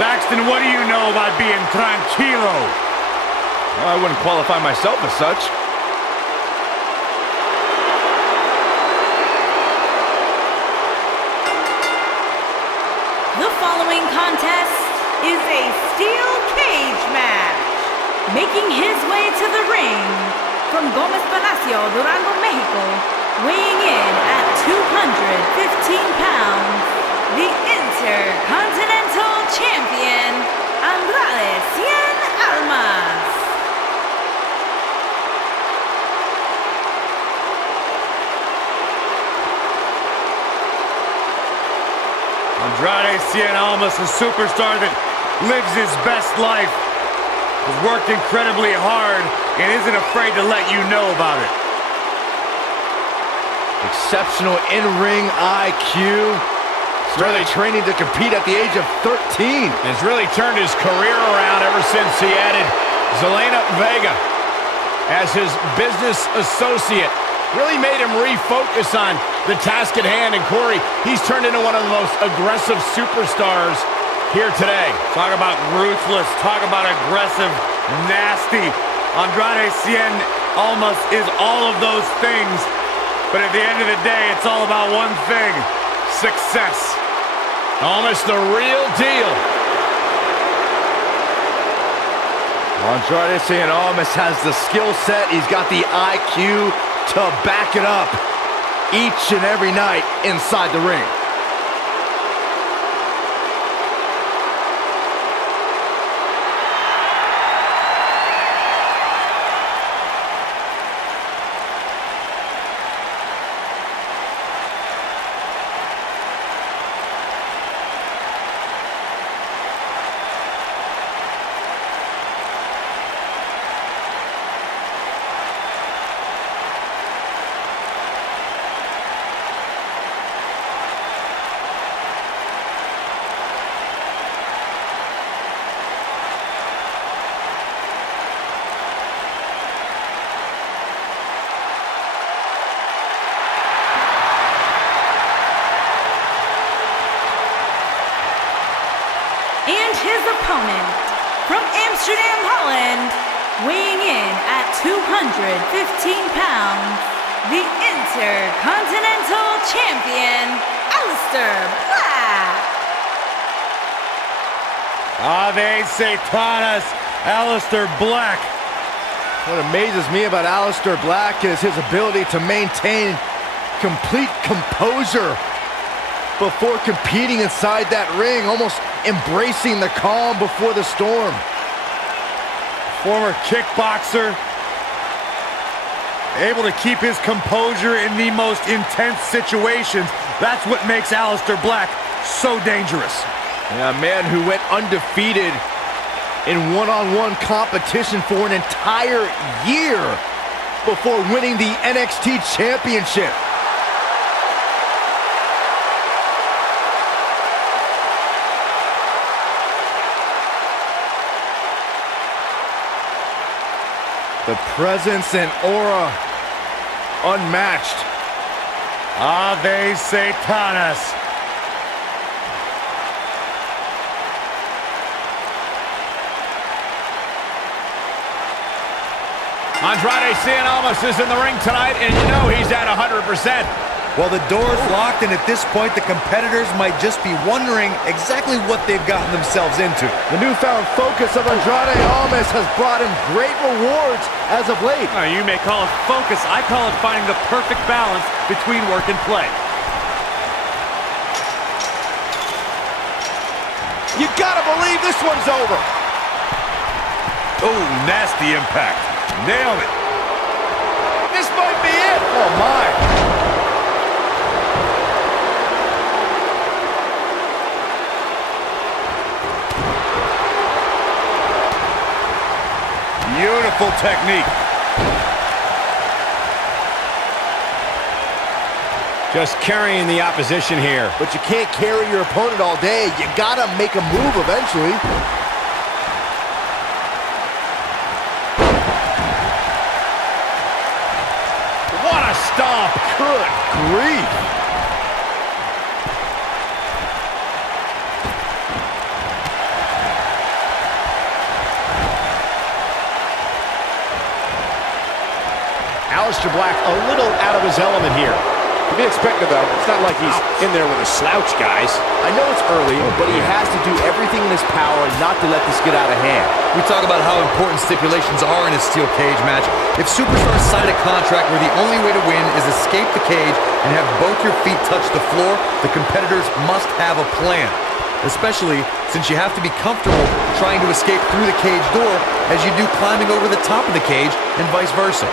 Saxton, what do you know about being tranquilo? Well, I wouldn't qualify myself as such. The following contest is a steel cage match. Making his way to the ring from Gómez Palacio, Durango, Mexico, weighing in at 215 pounds, the Intercontinental Champion, Andrade Cien Almas. Andrade Cien Almas, a superstar that lives his best life, has worked incredibly hard and isn't afraid to let you know about it. Exceptional in-ring IQ. Started training to compete at the age of 13. Has really turned his career around ever since he added Zelena Vega as his business associate. Really made him refocus on the task at hand. And Corey, he's turned into one of the most aggressive superstars here today. Talk about ruthless, talk about aggressive, nasty. Andrade Cien Almas is all of those things. But at the end of the day, it's all about one thing: success. Almost the real deal. Andrade Cien Almas has the skill set. He's got the IQ to back it up each and every night inside the ring. And his opponent, from Amsterdam, Holland, weighing in at 215 pounds, the Intercontinental Champion, Aleister Black. Ave Satanas, Aleister Black. What amazes me about Aleister Black is his ability to maintain complete composure before competing inside that ring, almost embracing the calm before the storm. Former kickboxer, able to keep his composure in the most intense situations. That's what makes Aleister Black so dangerous. Yeah, a man who went undefeated in one-on-one competition for an entire year before winning the NXT Championship. The presence and aura unmatched. Ave Satanas. Andrade Cien Almas is in the ring tonight, and you know he's at 100%. Well, the door's locked, and at this point, the competitors might just be wondering exactly what they've gotten themselves into. The newfound focus of Andrade Almas has brought him great rewards as of late. You may call it focus. I call it finding the perfect balance between work and play. You gotta believe this one's over. Oh, nasty impact. Nailed it. This might be it. Oh, my. Beautiful technique. Just carrying the opposition here. But you can't carry your opponent all day. You gotta make a move eventually. What a stomp. Good grief. Aleister Black a little out of his element here. To be expected, though. It's not like he's in there with a slouch, guys. I know it's early, but he has to do everything in his power not to let this get out of hand. We talk about how important stipulations are in a steel cage match. If superstars sign a contract where the only way to win is escape the cage and have both your feet touch the floor, the competitors must have a plan. Especially since you have to be comfortable trying to escape through the cage door as you do climbing over the top of the cage and vice versa.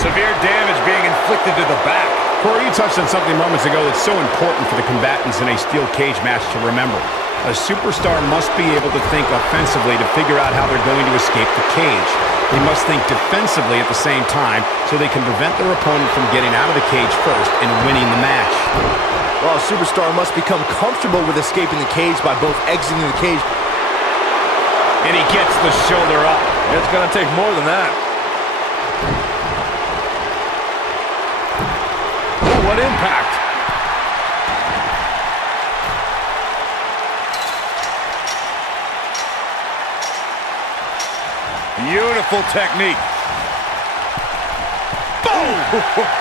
Severe damage being inflicted to the back. Corey, you touched on something moments ago that's so important for the combatants in a steel cage match to remember. A superstar must be able to think offensively to figure out how they're going to escape the cage. They must think defensively at the same time so they can prevent their opponent from getting out of the cage first and winning the match. Well, a superstar must become comfortable with escaping the cage by both exiting the cage. And he gets the shoulder up. It's going to take more than that. What impact! Beautiful technique. Boom!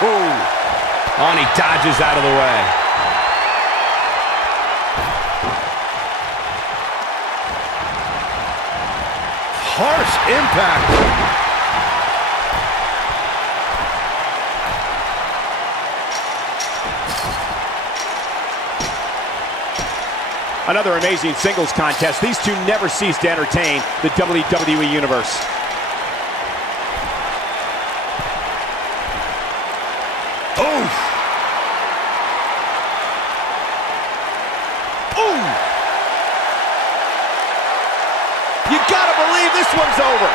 Oh, and he dodges out of the way. Harsh impact. Another amazing singles contest. These two never cease to entertain the WWE Universe. Oof! Ooh! You gotta believe this one's over.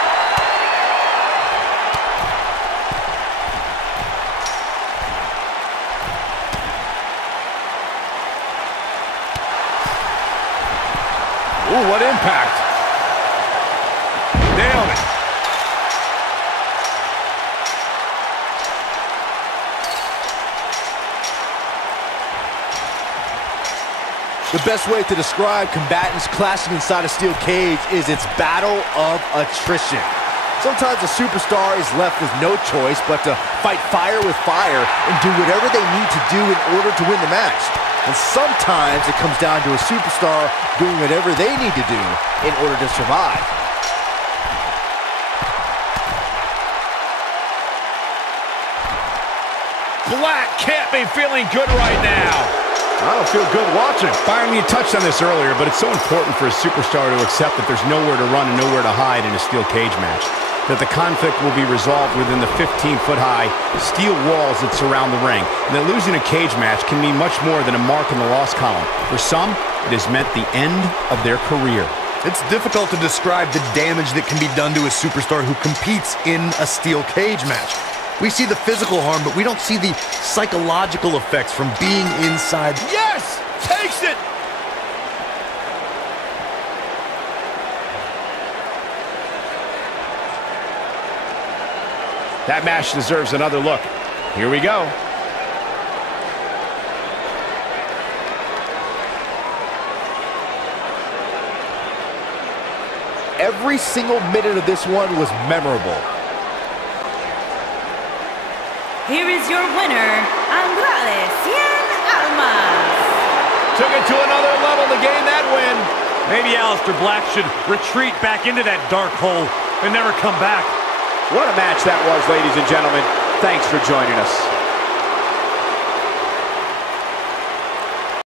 Ooh, what impact! Nailed it! The best way to describe combatants clashing inside a steel cage is its battle of attrition. Sometimes a superstar is left with no choice but to fight fire with fire and do whatever they need to do in order to win the match. And sometimes it comes down to a superstar doing whatever they need to do in order to survive. Black can't be feeling good right now. I don't feel good watching. Byron, you touched on this earlier, but it's so important for a superstar to accept that there's nowhere to run and nowhere to hide in a steel cage match. That the conflict will be resolved within the 15-foot-high steel walls that surround the ring. And that losing a cage match can mean much more than a mark in the loss column. For some, it has meant the end of their career. It's difficult to describe the damage that can be done to a superstar who competes in a steel cage match. We see the physical harm, but we don't see the psychological effects from being inside. Yes! Takes it! That match deserves another look. Here we go. Every single minute of this one was memorable. Here is your winner, Andrade, Cien, Almas. Took it to another level to gain that win. Maybe Aleister Black should retreat back into that dark hole and never come back. What a match that was, ladies and gentlemen. Thanks for joining us.